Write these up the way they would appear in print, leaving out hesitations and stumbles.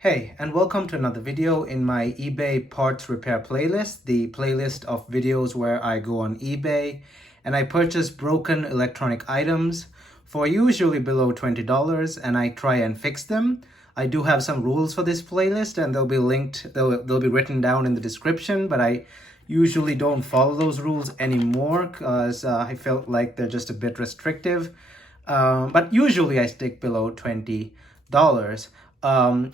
Hey, and welcome to another video in my eBay parts repair playlist, the playlist of videos where I go on eBay and I purchase broken electronic items for usually below $20 and I try and fix them. I do have some rules for this playlist and they'll be written down in the description, but I usually don't follow those rules anymore because I felt like they're just a bit restrictive. But usually I stick below $20.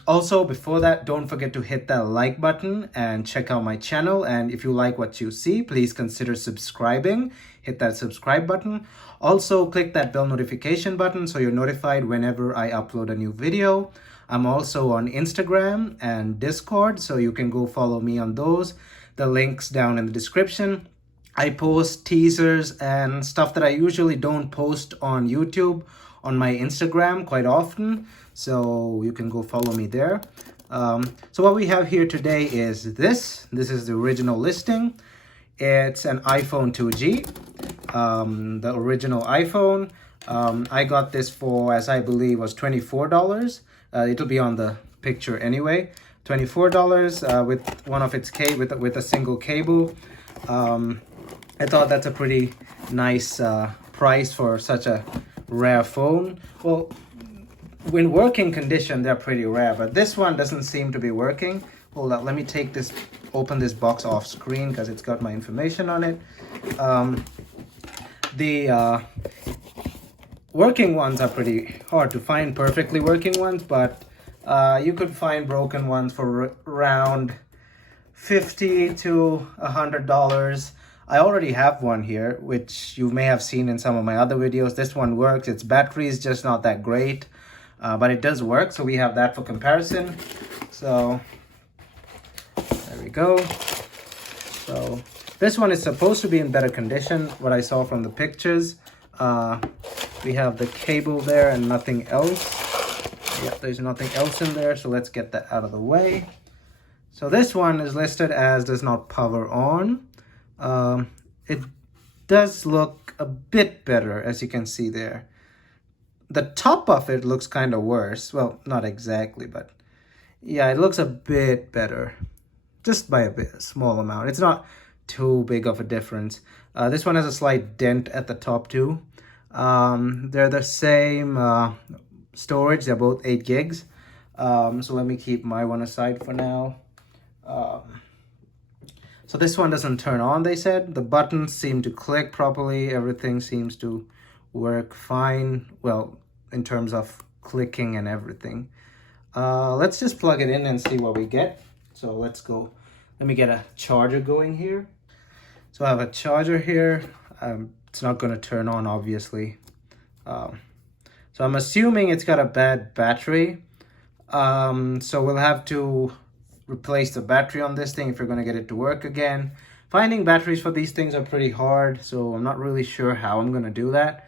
Also, before that, don't forget to hit that like button and check out my channel. And if you like what you see, please consider subscribing. Hit that subscribe button. Also, click that bell notification button so you're notified whenever I upload a new video. I'm also on Instagram and Discord, so you can go follow me on those. The link's down in the description. I post teasers and stuff that I usually don't post on YouTube on my Instagram quite often, so you can go follow me there. So what we have here today is this is the original listing. It's an iPhone 2G, the original iPhone. I got this for, as I believe, was $24. It'll be on the picture anyway. $24 with one of its with a single cable. I thought that's a pretty nice price for such a rare phone. Well, in working condition, they're pretty rare, but this one doesn't seem to be working. Hold up, let me open this box off screen because it's got my information on it. The working ones are pretty hard to find, perfectly working ones, but you could find broken ones for around $50 to $100. I already have one here, which you may have seen in some of my other videos. This one works. Its battery is just not that great, but it does work. So we have that for comparison. So there we go. So this one is supposed to be in better condition, what I saw from the pictures. We have the cable there and nothing else. Yeah, there's nothing else in there. So let's get that out of the way. So this one is listed as does not power on. It does look a bit better, as you can see there. The top of it looks kind of worse. Well, not exactly, but yeah, it looks a bit better. Just by a small amount. It's not too big of a difference. This one has a slight dent at the top too. They're the same storage. They're both 8 gigs. So let me keep my one aside for now. So this one doesn't turn on, they said. The buttons seem to click properly. Everything seems to work fine. Well, in terms of clicking and everything. Let's just plug it in and see what we get. So let's go. Let me get a charger going here. So I have a charger here. It's not going to turn on, obviously. So I'm assuming it's got a bad battery. So we'll have to replace the battery on this thing if you're going to get it to work again. Finding batteries for these things are pretty hard, so I'm not really sure how I'm going to do that,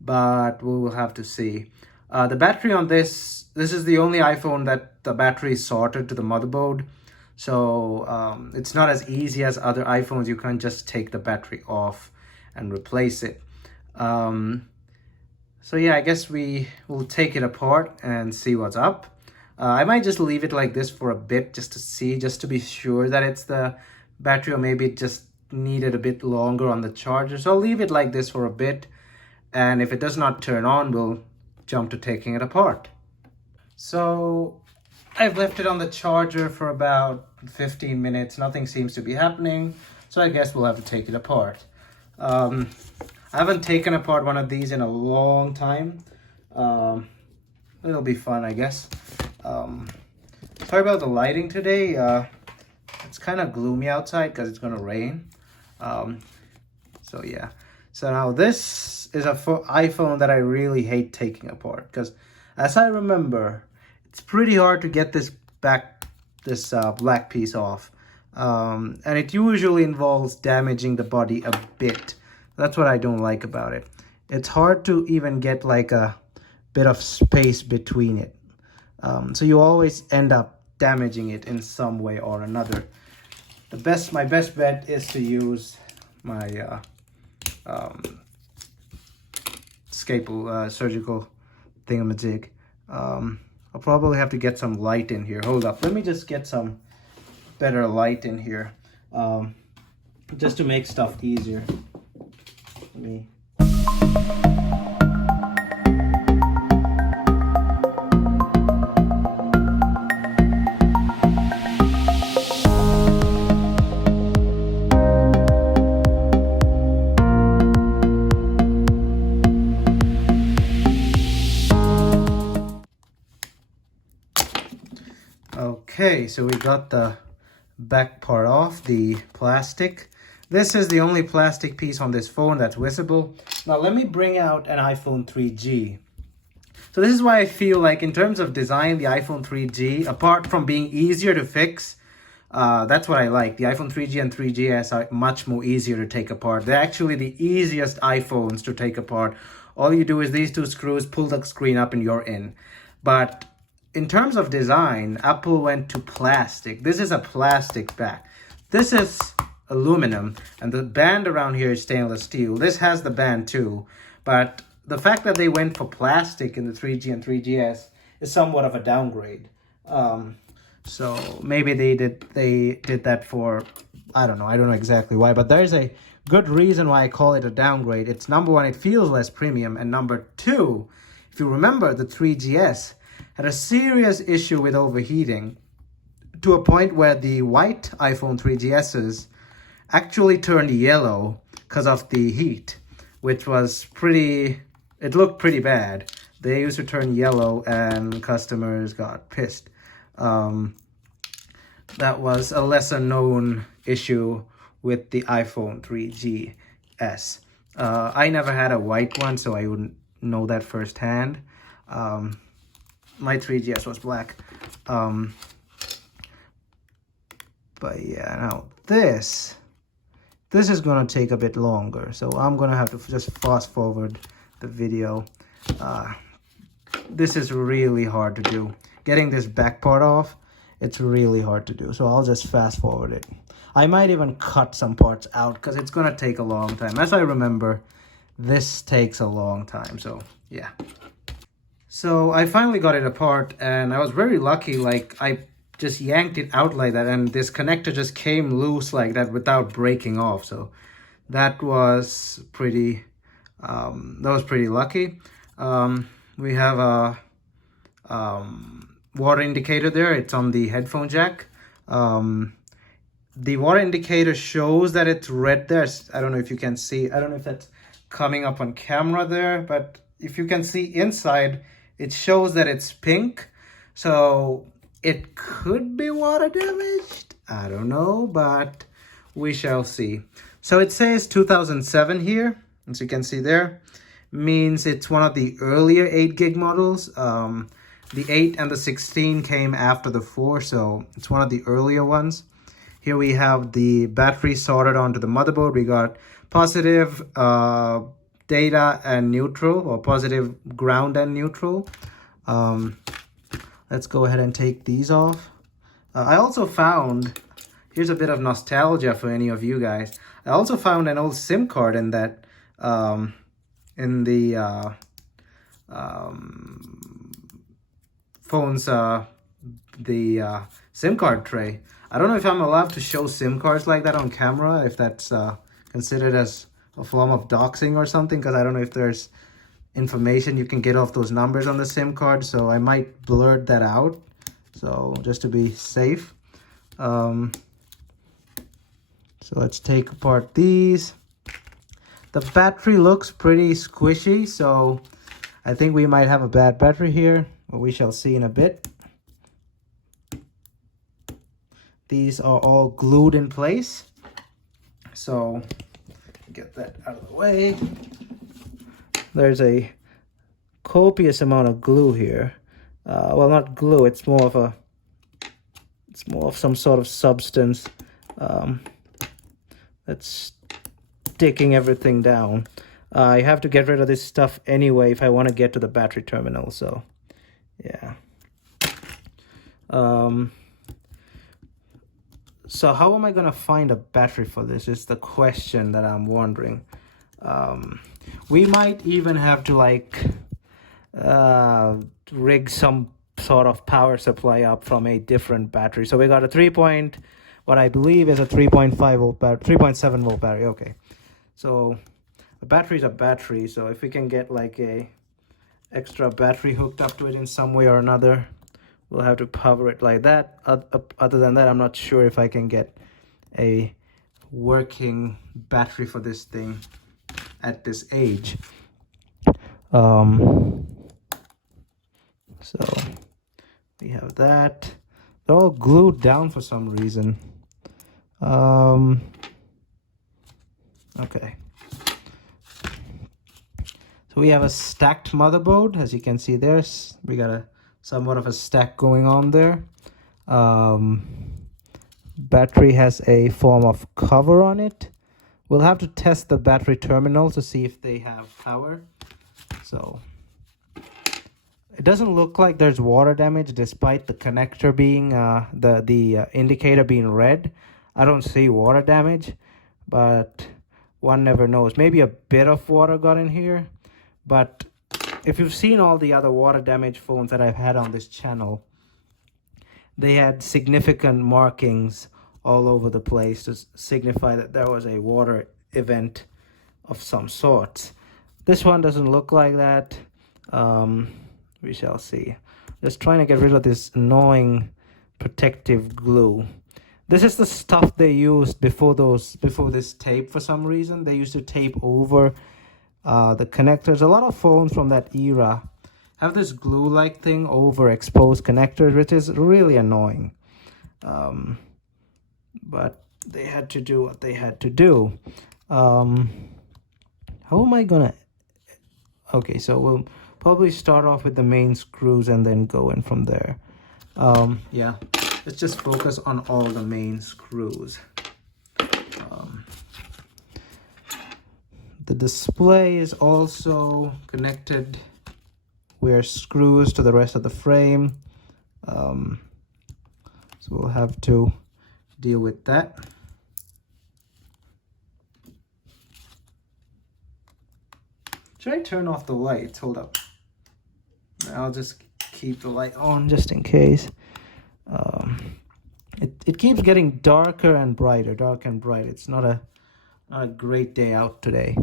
but we will have to see. The battery on this is the only iPhone that the battery is soldered to the motherboard, so it's not as easy as other iPhones. You can't just take the battery off and replace it. So yeah, I guess we will take it apart and see what's up. I might just leave it like this for a bit just to be sure that it's the battery, or maybe it just needed a bit longer on the charger. So I'll leave it like this for a bit, and if it does not turn on, we'll jump to taking it apart. So I've left it on the charger for about 15 minutes. Nothing seems to be happening, so I guess we'll have to take it apart. I haven't taken apart one of these in a long time. It'll be fun, I guess. Sorry about the lighting today. It's kind of gloomy outside because it's gonna rain. So yeah. So now this is a iPhone that I really hate taking apart because, as I remember, it's pretty hard to get this black piece off, and it usually involves damaging the body a bit. That's what I don't like about it. It's hard to even get like a bit of space between it. So you always end up damaging it in some way or another. My best bet is to use my surgical thingamajig. I'll probably have to get some light in here. Hold up, let me just get some better light in here, just to make stuff easier. Let me... Okay, so we got the back part off, the plastic. This is the only plastic piece on this phone that's visible. Now let me bring out an iPhone 3G. So this is why I feel like in terms of design, the iPhone 3G, apart from being easier to fix, that's what I like. The iPhone 3G and 3GS are much more easier to take apart. They're actually the easiest iPhones to take apart. All you do is these two screws, pull the screen up and you're in. But in terms of design, Apple went to plastic. This is a plastic back. This is aluminum, and the band around here is stainless steel. This has the band too, but the fact that they went for plastic in the 3G and 3GS is somewhat of a downgrade. So maybe they did that for, I don't know exactly why, but there's a good reason why I call it a downgrade. It's number one, it feels less premium, and number two, if you remember, the 3GS had a serious issue with overheating to a point where the white iPhone 3GSs actually turned yellow because of the heat, which was it looked pretty bad. They used to turn yellow and customers got pissed. That was a lesser known issue with the iPhone 3GS. I never had a white one, so I wouldn't know that firsthand. My 3GS was black. But yeah, now this is gonna take a bit longer, so I'm gonna have to just fast forward the video. This is really hard to do. Getting this back part off, it's really hard to do, so I'll just fast forward it. I might even cut some parts out because it's gonna take a long time. As I remember, this takes a long time, so yeah. So I finally got it apart, and I was very lucky. Like, I just yanked it out like that, and this connector just came loose like that without breaking off. So that was pretty lucky. We have a water indicator there. It's on the headphone jack. The water indicator shows that it's red there. I don't know if you can see. I don't know if that's coming up on camera there, but if you can see inside, it shows that it's pink. So it could be water damaged. I don't know, but we shall see. So it says 2007 here, as you can see there. Means it's one of the earlier 8 gig models. The 8 and the 16 came after the 4, so it's one of the earlier ones. Here we have the battery soldered onto the motherboard. We got positive data and neutral, or positive ground and neutral. Let's go ahead and take these off. I also found, here's a bit of nostalgia for any of you guys. I also found an old SIM card in that, in the phone's, the SIM card tray. I don't know if I'm allowed to show SIM cards like that on camera, if that's considered as a form of doxing or something, because I don't know if there's information you can get off those numbers on the SIM card, so I might blur that out, so just to be safe. So let's take apart these. The battery looks pretty squishy, so I think we might have a bad battery here, but we shall see in a bit. These are all glued in place, so get that out of the way. There's a copious amount of glue here. Well, not glue, it's more of some sort of substance that's sticking everything down. I have to get rid of this stuff anyway if I want to get to the battery terminal, so yeah. So how am I gonna find a battery for this is the question that I'm wondering. We might even have to like rig some sort of power supply up from a different battery. So we got a what I believe is a 3.5 volt battery, 3.7 volt battery. Okay, so a battery is a battery. So if we can get like a extra battery hooked up to it in some way or another, we'll have to power it like that. Other than that, I'm not sure if I can get a working battery for this thing at this age. So we have that. They're all glued down for some reason. Okay. So we have a stacked motherboard. As you can see, we got a somewhat of a stack going on there. Battery has a form of cover on it. We'll have to test the battery terminal to see if they have power. So it doesn't look like there's water damage despite the connector being the indicator being red. I don't see water damage, but one never knows. Maybe a bit of water got in here, but if you've seen all the other water damage phones that I've had on this channel, they had significant markings all over the place to signify that there was a water event of some sort. This one doesn't look like that. We shall see. Just trying to get rid of this annoying protective glue. This is the stuff they used before this tape. For some reason, they used to tape over the connectors. A lot of phones from that era have this glue-like thing over exposed connectors, which is really annoying. But they had to do what they had to do. How am I gonna... Okay, so we'll probably start off with the main screws and then go in from there. Yeah, let's just focus on all the main screws. The display is also connected via screws to the rest of the frame. So we'll have to deal with that. Should I turn off the lights? Hold up. I'll just keep the light on just in case. It keeps getting darker and brighter, dark and bright. It's not a great day out today.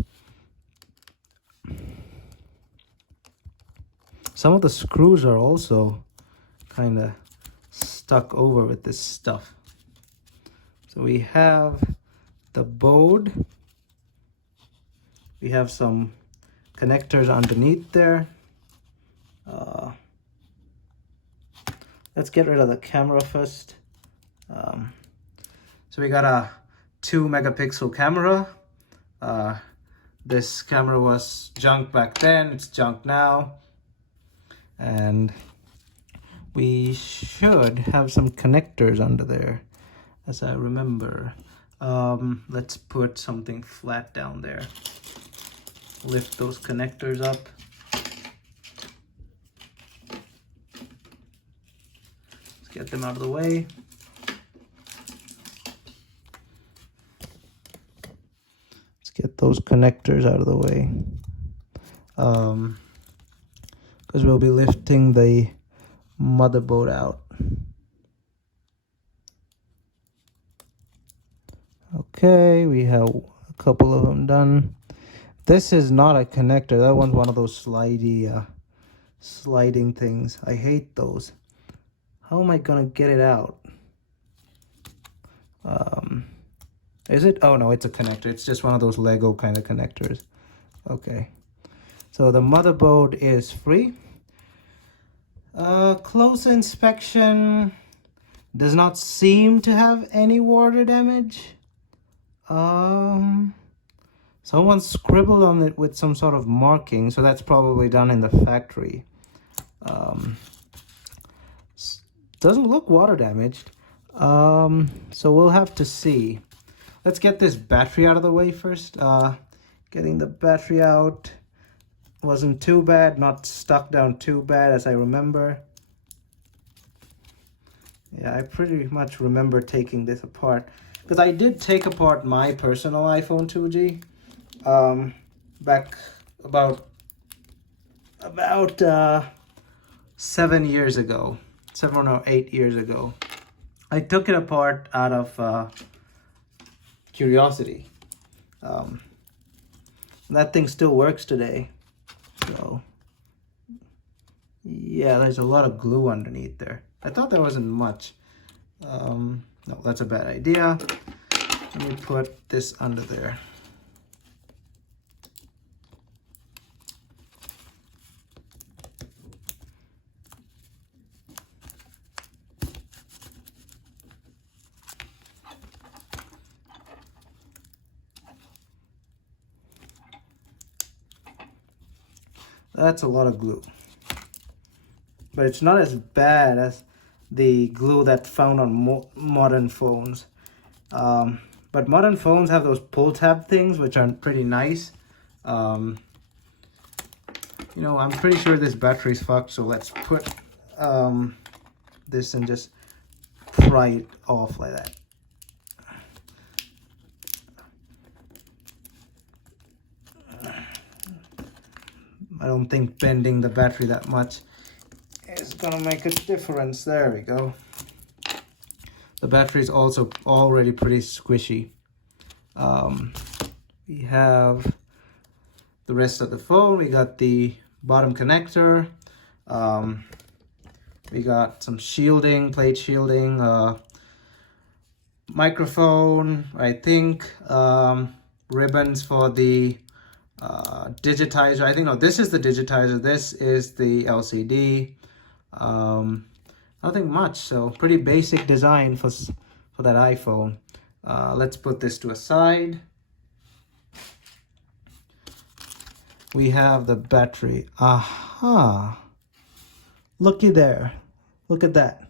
Some of the screws are also kind of stuck over with this stuff. So we have the board. We have some connectors underneath there. Let's get rid of the camera first. So we got a 2 megapixel camera. This camera was junk back then, it's junk now. And we should have some connectors under there, as I remember. Let's put something flat down there. Lift those connectors up. Let's get them out of the way. Let's get those connectors out of the way. Because we'll be lifting the motherboard out. Okay, we have a couple of them done. This is not a connector. That one's one of those sliding things. I hate those. How am I gonna get it out? Is it? Oh no, it's a connector. It's just one of those Lego kind of connectors. Okay. So the motherboard is free. Close inspection does not seem to have any water damage. Someone scribbled on it with some sort of marking, so that's probably done in the factory. Doesn't look water damaged. So we'll have to see. Let's get this battery out of the way first. Getting the battery out wasn't too bad, not stuck down too bad as I remember. Yeah, I pretty much remember taking this apart, because I did take apart my personal iPhone 2G back about 7 years ago, 7 or 8 years ago. I took it apart out of curiosity. That thing still works today. So yeah, there's a lot of glue underneath there. I thought there wasn't much. No, that's a bad idea. Let me put this under there. That's a lot of glue. But it's not as bad as the glue that's found on modern phones. But modern phones have those pull tab things, which are pretty nice. You know, I'm pretty sure this battery's fucked, so let's put this and just pry it off like that. I don't think bending the battery that much is gonna make a difference. There we go. The battery is also already pretty squishy. We have the rest of the phone. We got the bottom connector. We got some shielding, plate shielding, microphone, I think, ribbons for the digitizer. I think, no, this is the digitizer. This is the LCD. Nothing much, so pretty basic design for that iPhone. Let's put this to a side. We have the battery. Aha! Looky there. Look at that.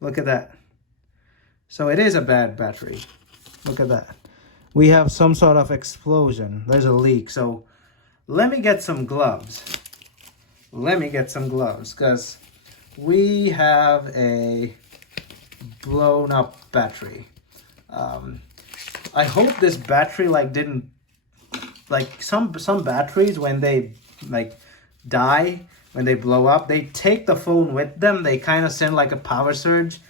Look at that. So it is a bad battery. Look at that. We have some sort of explosion. There's a leak. So let me get some gloves. Let me get some gloves, because we have a blown up battery. I hope this battery didn't, some batteries, when they die, when they blow up, they take the phone with them. They kind of send like a power surge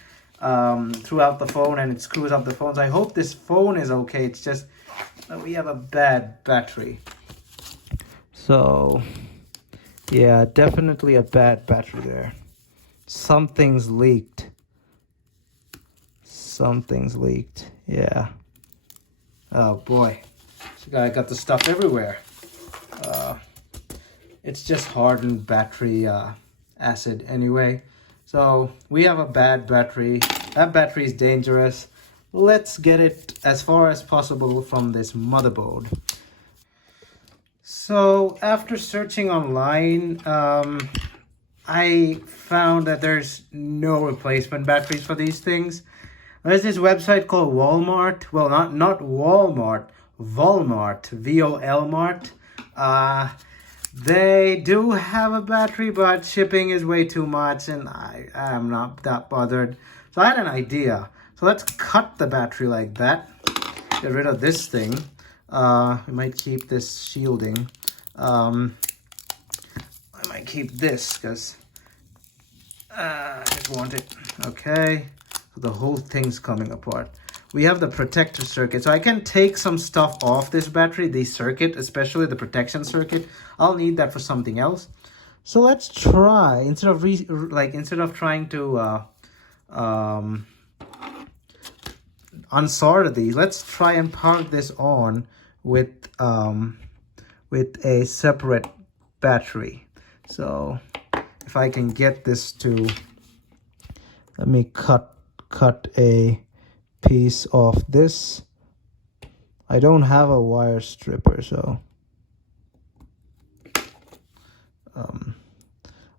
throughout the phone, and it screws up the phones. I hope this phone is okay. It's just that we have a bad battery. So yeah, definitely a bad battery there. Something's leaked. Something's leaked. Yeah. Oh boy. So I got the stuff everywhere. It's just hardened battery acid anyway. So we have a bad battery. That battery is dangerous. Let's get it as far as possible from this motherboard. So after searching online, I found that there's no replacement batteries for these things. There's this website called Walmart. Well, not Walmart, Volmart, V-O-L-Mart. They do have a battery, but shipping is way too much, and I am not that bothered. So I had an idea. So let's cut the battery like that. Get rid of this thing. We might keep this shielding. I might keep this because I just want it. Okay. So the whole thing's coming apart. We have the protector circuit. So I can take some stuff off this battery, the circuit, especially the protection circuit. I'll need that for something else. So let's try, instead of trying to unsolder these, let's try and power this on with a separate battery. So if I can get this to, let me cut a piece of this. I don't have a wire stripper, so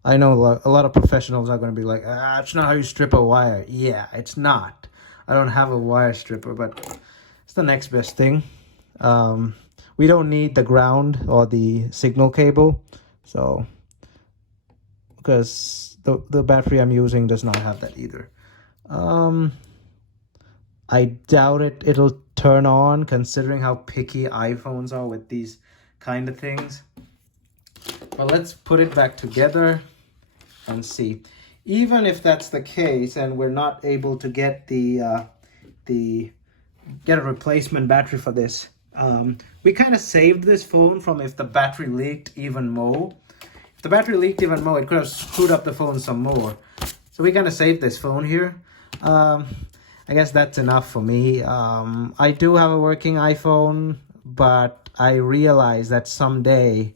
I know a lot of professionals are going to be like, it's not how you strip a wire. Yeah, it's not. I don't have a wire stripper, but it's the next best thing. We don't need the ground or the signal cable, so because the battery I'm using does not have that either. I doubt it'll turn on, considering how picky iPhones are with these kind of things. But let's put it back together. and see. Even if that's the case and we're not able to get the get a replacement battery for this, we kind of saved this phone from if the battery leaked even more. If the battery leaked even more, it could have screwed up the phone some more. So we kind of saved this phone here. I guess that's enough for me. I do have a working iPhone, but I realize that someday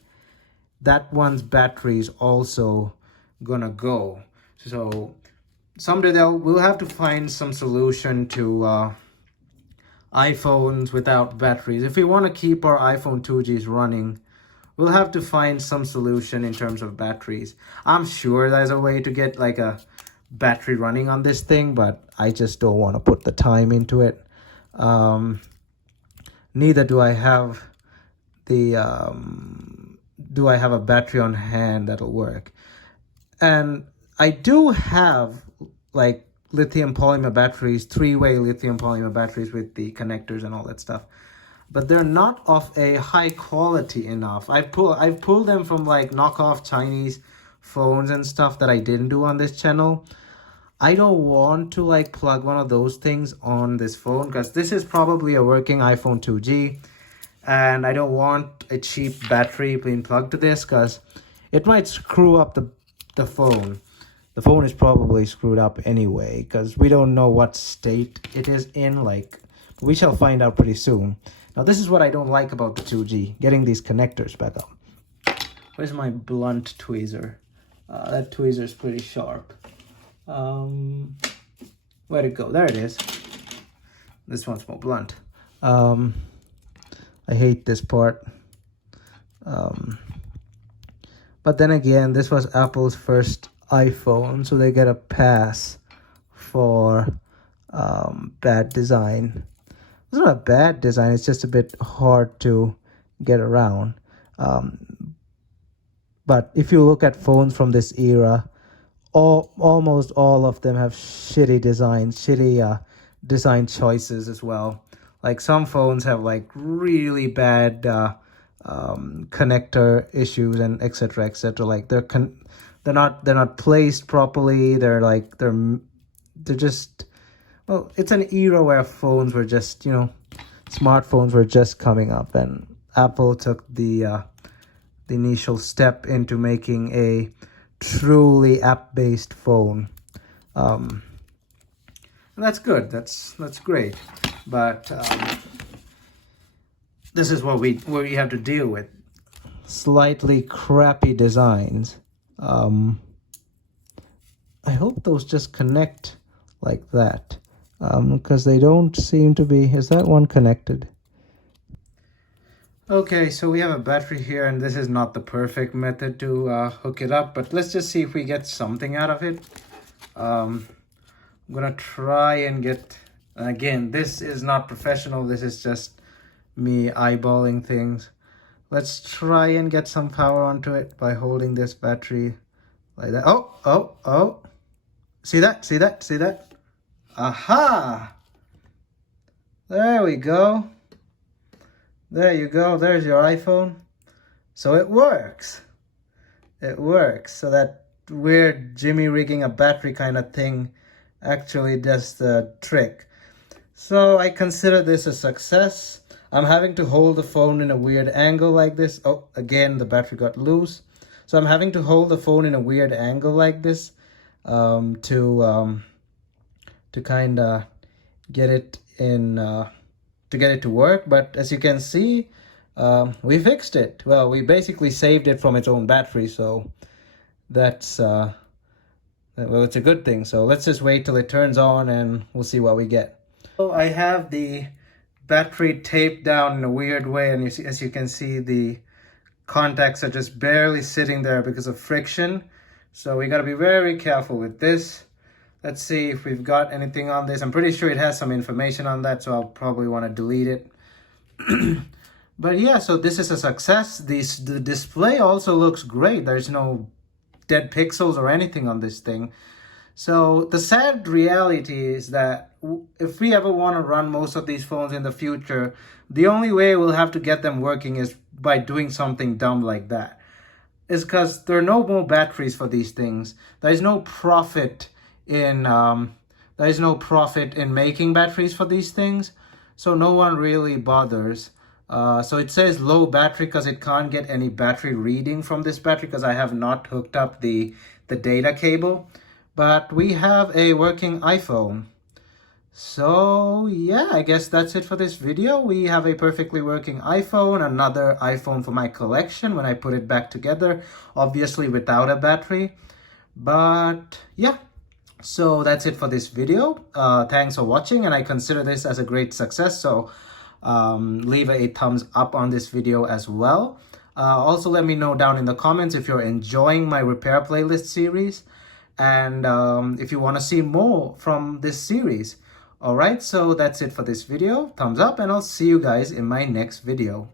that one's battery is also gonna go. So someday we'll have to find some solution to iPhones without batteries. If we want to keep our iPhone 2Gs running, we'll have to find some solution in terms of batteries. I'm sure there's a way to get like a battery running on this thing, but I just don't want to put the time into it. Neither do I have a battery on hand that'll work. And I do have like lithium polymer batteries, 3-way lithium polymer batteries with the connectors and all that stuff, but they're not of a high quality enough. I've pulled them from like knockoff Chinese phones and stuff that I didn't do on this channel. I don't want to like plug one of those things on this phone because this is probably a working iPhone 2G, and I don't want a cheap battery being plugged to this because it might screw up the phone. The phone is probably screwed up anyway because we don't know what state it is in. Like, we shall find out pretty soon. Now, this is what I don't like about the 2G, getting these connectors back up. Where's my blunt tweezer? That tweezer is pretty sharp. Where'd it go? There it is. This one's more blunt. I hate this part. But then again, this was Apple's first iPhone, so they get a pass for bad design. It's not a bad design, it's just a bit hard to get around. But if you look at phones from this era, almost all of them have shitty designs, shitty design choices as well. Like some phones have like really bad connector issues and etc. etc. Like they're not placed properly. They're just, well, it's an era where phones were just, smartphones were just coming up, and Apple took the initial step into making a truly app-based phone. And that's good. That's great. But this is what we have to deal with. Slightly crappy designs. I hope those just connect like that, because they don't seem to be. Is that one connected? Okay, so we have a battery here, and this is not the perfect method to hook it up, but let's just see if we get something out of it. I'm gonna try and get, again, this is not professional, this is just me eyeballing things. Let's try and get some power onto it by holding this battery like that. Oh. See that? Aha! There we go. There you go. There's your iPhone. So it works. It works. So that weird Jimmy rigging a battery kind of thing actually does the trick. So I consider this a success. I'm having to hold the phone in a weird angle like this. Oh, again, the battery got loose. So I'm having to hold the phone in a weird angle like this to kind of get it in, to get it to work. But as you can see, we fixed it. Well, we basically saved it from its own battery. So that's, well, it's a good thing. So let's just wait till it turns on and we'll see what we get. So I have the battery taped down in a weird way, and as you can see, the contacts are just barely sitting there because of friction. So we got to be very careful with this. Let's see if we've got anything on this. I'm pretty sure it has some information on that, so I'll probably want to delete it. But yeah, so this is a success. The display also looks great. There's no dead pixels or anything on this thing. So the sad reality is that if we ever want to run most of these phones in the future, the only way we'll have to get them working is by doing something dumb like that. is because there are no more batteries for these things. There is no profit in making batteries for these things, so no one really bothers. So it says low battery because it can't get any battery reading from this battery because I have not hooked up the data cable. But we have a working iPhone. So yeah, I guess that's it for this video. We have a perfectly working iPhone, another iPhone for my collection when I put it back together, obviously without a battery. But yeah, so that's it for this video. Thanks for watching, and I consider this as a great success. So leave a thumbs up on this video as well. Also, let me know down in the comments if you're enjoying my repair playlist series, and if you want to see more from this series. Alright, so that's it for this video. Thumbs up, and I'll see you guys in my next video.